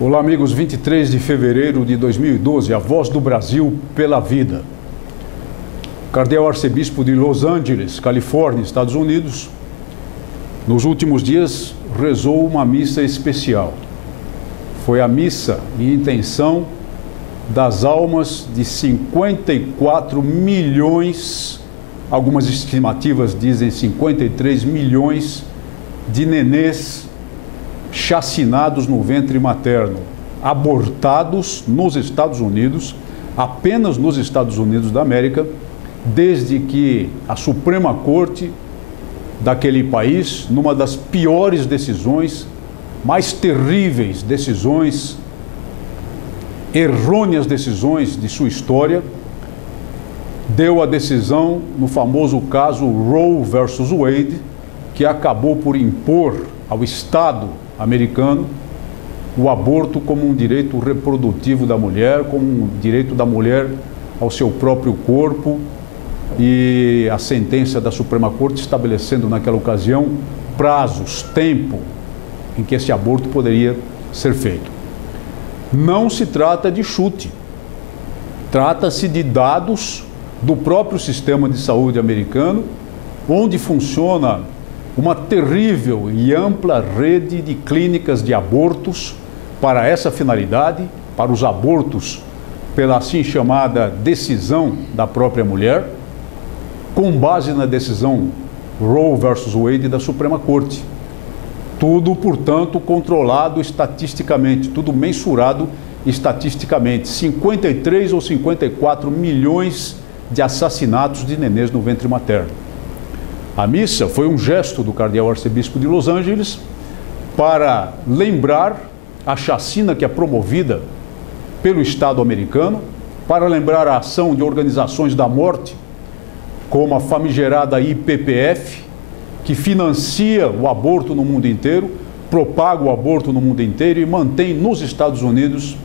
Olá, amigos. 23 de fevereiro de 2012, a voz do Brasil pela vida. O cardeal arcebispo de Los Angeles, Califórnia, Estados Unidos, nos últimos dias rezou uma missa especial. Foi a missa em intenção das almas de 54 milhões, algumas estimativas dizem 53 milhões de nenês chacinados no ventre materno, abortados nos Estados Unidos, apenas nos Estados Unidos da América, desde que a Suprema Corte daquele país, numa das piores decisões, mais terríveis decisões, errôneas decisões de sua história, deu a decisão no famoso caso Roe versus Wade, que acabou por impor ao Estado americano o aborto como um direito reprodutivo da mulher, como um direito da mulher ao seu próprio corpo, e a sentença da Suprema Corte estabelecendo naquela ocasião prazos, tempo em que esse aborto poderia ser feito. Não se trata de chute, trata-se de dados do próprio sistema de saúde americano, onde funciona uma terrível e ampla rede de clínicas de abortos para essa finalidade, para os abortos pela assim chamada decisão da própria mulher, com base na decisão Roe versus Wade da Suprema Corte. Tudo, portanto, controlado estatisticamente, tudo mensurado estatisticamente. 53 ou 54 milhões de assassinatos de nenês no ventre materno. A missa foi um gesto do cardeal arcebispo de Los Angeles para lembrar a chacina que é promovida pelo Estado americano, para lembrar a ação de organizações da morte, como a famigerada IPPF, que financia o aborto no mundo inteiro, propaga o aborto no mundo inteiro e mantém nos Estados Unidos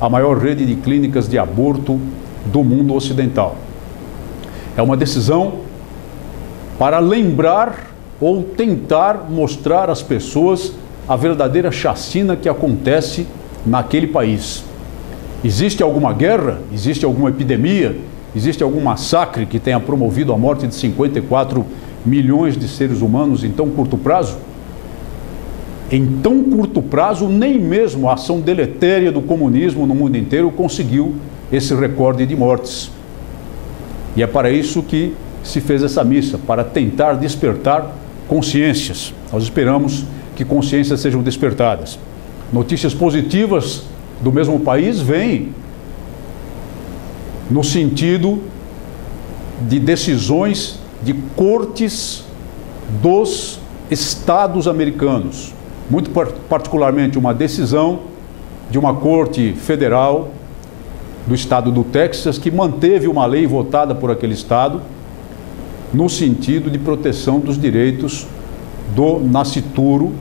a maior rede de clínicas de aborto do mundo ocidental. É uma decisão para lembrar ou tentar mostrar às pessoas a verdadeira chacina que acontece naquele país. Existe alguma guerra? Existe alguma epidemia? Existe algum massacre que tenha promovido a morte de 54 milhões de seres humanos em tão curto prazo? Em tão curto prazo, nem mesmo a ação deletéria do comunismo no mundo inteiro conseguiu esse recorde de mortes. E é para isso que se fez essa missa, para tentar despertar consciências. Nós esperamos que consciências sejam despertadas. Notícias positivas do mesmo país vêm no sentido de decisões de cortes dos estados americanos. Muito particularmente uma decisão de uma corte federal do estado do Texas, que manteve uma lei votada por aquele estado no sentido de proteção dos direitos do nascituro,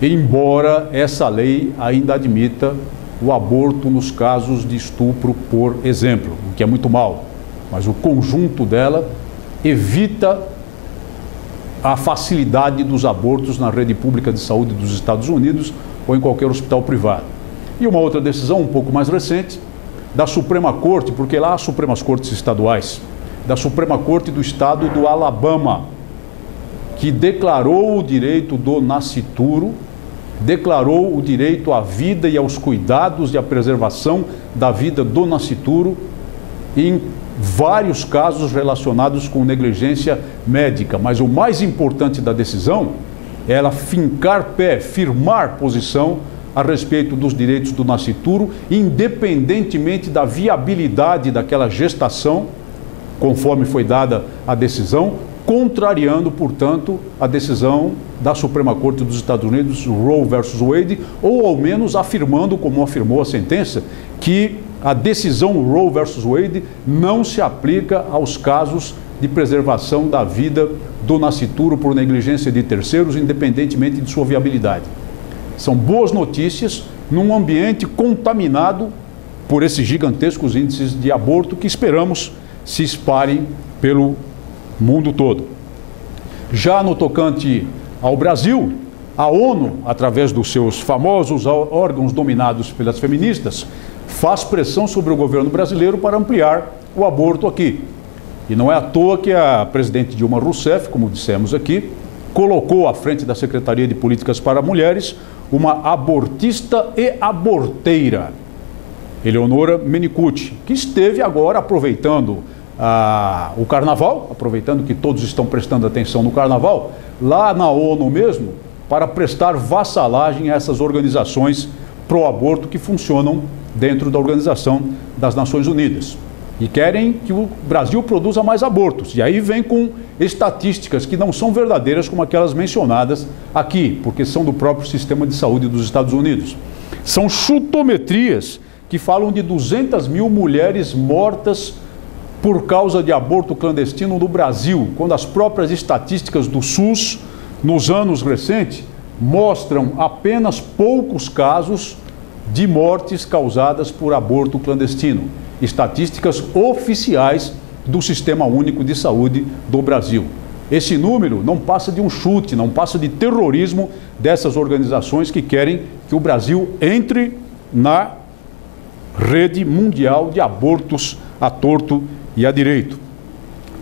embora essa lei ainda admita o aborto nos casos de estupro, por exemplo, o que é muito mal, mas o conjunto dela evita a facilidade dos abortos na rede pública de saúde dos Estados Unidos ou em qualquer hospital privado. E uma outra decisão um pouco mais recente, da Suprema Corte, porque lá há Supremas Cortes estaduais, da Suprema Corte do Estado do Alabama, que declarou o direito do nascituro, declarou o direito à vida e aos cuidados e à preservação da vida do nascituro em vários casos relacionados com negligência médica. Mas o mais importante da decisão é ela fincar pé, firmar posição a respeito dos direitos do nascituro, independentemente da viabilidade daquela gestação, conforme foi dada a decisão, contrariando, portanto, a decisão da Suprema Corte dos Estados Unidos, Roe versus Wade, ou ao menos afirmando, como afirmou a sentença, que a decisão Roe versus Wade não se aplica aos casos de preservação da vida do nascituro por negligência de terceiros, independentemente de sua viabilidade. São boas notícias num ambiente contaminado por esses gigantescos índices de aborto que esperamos se espalhem pelo mundo todo. Já no tocante ao Brasil, a ONU, através dos seus famosos órgãos dominados pelas feministas, faz pressão sobre o governo brasileiro para ampliar o aborto aqui. E não é à toa que a presidente Dilma Rousseff, como dissemos aqui, colocou à frente da Secretaria de Políticas para Mulheres uma abortista e aborteira, Eleonora Menicucci, que esteve agora aproveitando o carnaval, aproveitando que todos estão prestando atenção no carnaval, lá na ONU mesmo, para prestar vassalagem a essas organizações pró-aborto que funcionam dentro da Organização das Nações Unidas. E querem que o Brasil produza mais abortos. E aí vem com estatísticas que não são verdadeiras como aquelas mencionadas aqui, porque são do próprio sistema de saúde dos Estados Unidos. São chutometrias que falam de 200 mil mulheres mortas por causa de aborto clandestino no Brasil, quando as próprias estatísticas do SUS, nos anos recentes, mostram apenas poucos casos de mortes causadas por aborto clandestino. Estatísticas oficiais do Sistema Único de Saúde do Brasil. Esse número não passa de um chute, não passa de terrorismo dessas organizações que querem que o Brasil entre na rede mundial de abortos a torto e a direito.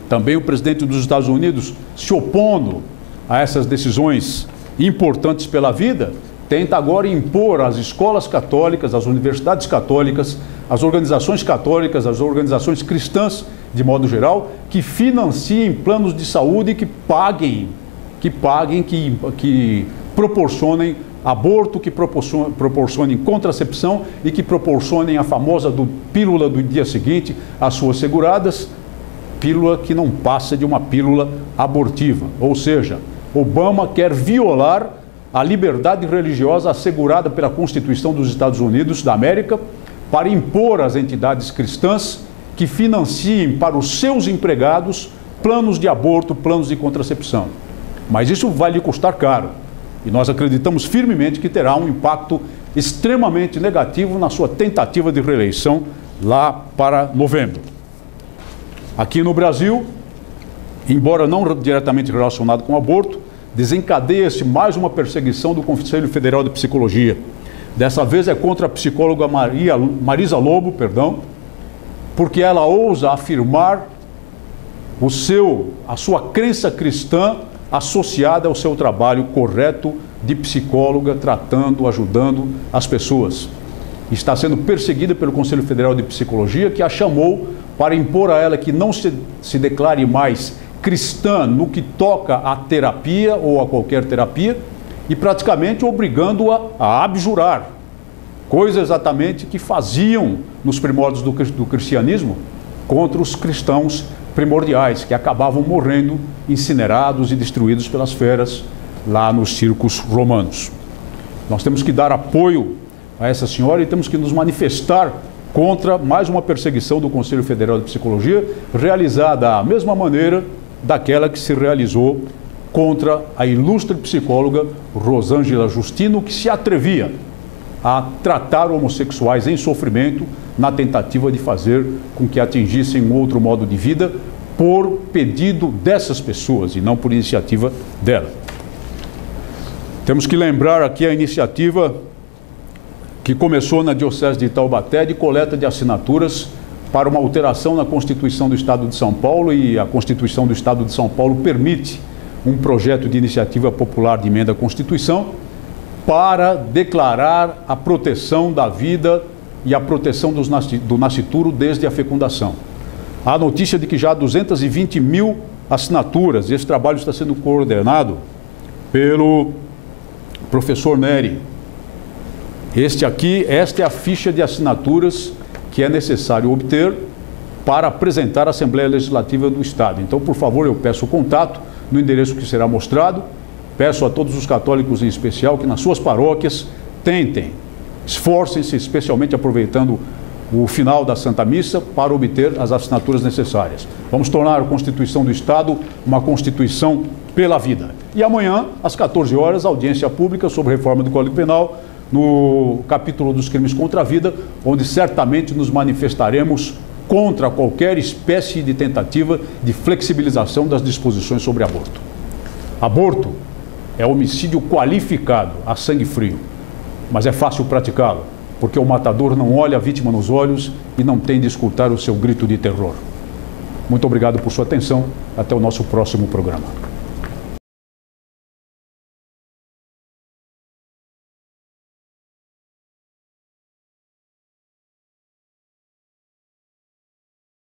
Também o presidente dos Estados Unidos, se opondo a essas decisões importantes pela vida, tenta agora impor às escolas católicas, às universidades católicas, às organizações católicas, às organizações cristãs, de modo geral, que financiem planos de saúde que proporcionem aborto, que proporcionem contracepção e que proporcionem a famosa pílula do dia seguinte às suas seguradas, pílula que não passa de uma pílula abortiva. Ou seja, Obama quer violar a liberdade religiosa assegurada pela Constituição dos Estados Unidos da América para impor às entidades cristãs que financiem para os seus empregados planos de aborto, planos de contracepção. Mas isso vai lhe custar caro. E nós acreditamos firmemente que terá um impacto extremamente negativo na sua tentativa de reeleição lá para novembro. Aqui no Brasil, embora não diretamente relacionado com o aborto, desencadeia-se mais uma perseguição do Conselho Federal de Psicologia. Dessa vez é contra a psicóloga Marisa Lobo, porque ela ousa afirmar a sua crença cristã associada ao seu trabalho correto de psicóloga, tratando, ajudando as pessoas. Está sendo perseguida pelo Conselho Federal de Psicologia, que a chamou para impor a ela que não se declare mais cristã no que toca à terapia ou a qualquer terapia, e praticamente obrigando-a a abjurar, coisa exatamente que faziam nos primórdios do cristianismo contra os cristãos primordiais, que acabavam morrendo incinerados e destruídos pelas feras lá nos circos romanos. Nós temos que dar apoio a essa senhora e temos que nos manifestar contra mais uma perseguição do Conselho Federal de Psicologia, realizada da mesma maneira daquela que se realizou contra a ilustre psicóloga Rosângela Justino, que se atrevia a tratar homossexuais em sofrimento na tentativa de fazer com que atingissem um outro modo de vida por pedido dessas pessoas e não por iniciativa dela. Temos que lembrar aqui a iniciativa que começou na Diocese de Taubaté de coleta de assinaturas para uma alteração na Constituição do Estado de São Paulo, e a Constituição do Estado de São Paulo permite um projeto de iniciativa popular de emenda à Constituição para declarar a proteção da vida e a proteção do nascituro desde a fecundação. Há notícia de que já há 220 mil assinaturas, e esse trabalho está sendo coordenado pelo professor Neri. Esta é a ficha de assinaturas que é necessário obter para apresentar à Assembleia Legislativa do Estado. Então, por favor, eu peço o contato no endereço que será mostrado. Peço a todos os católicos em especial que nas suas paróquias tentem, esforcem-se, especialmente aproveitando o final da Santa Missa, para obter as assinaturas necessárias. Vamos tornar a Constituição do Estado uma Constituição pela vida. E amanhã, às 14 horas, audiência pública sobre reforma do Código Penal, no capítulo dos crimes contra a vida, onde certamente nos manifestaremos contra qualquer espécie de tentativa de flexibilização das disposições sobre aborto. Aborto É homicídio qualificado, a sangue frio. Mas é fácil praticá-lo, porque o matador não olha a vítima nos olhos e não tem de escutar o seu grito de terror. Muito obrigado por sua atenção. Até o nosso próximo programa.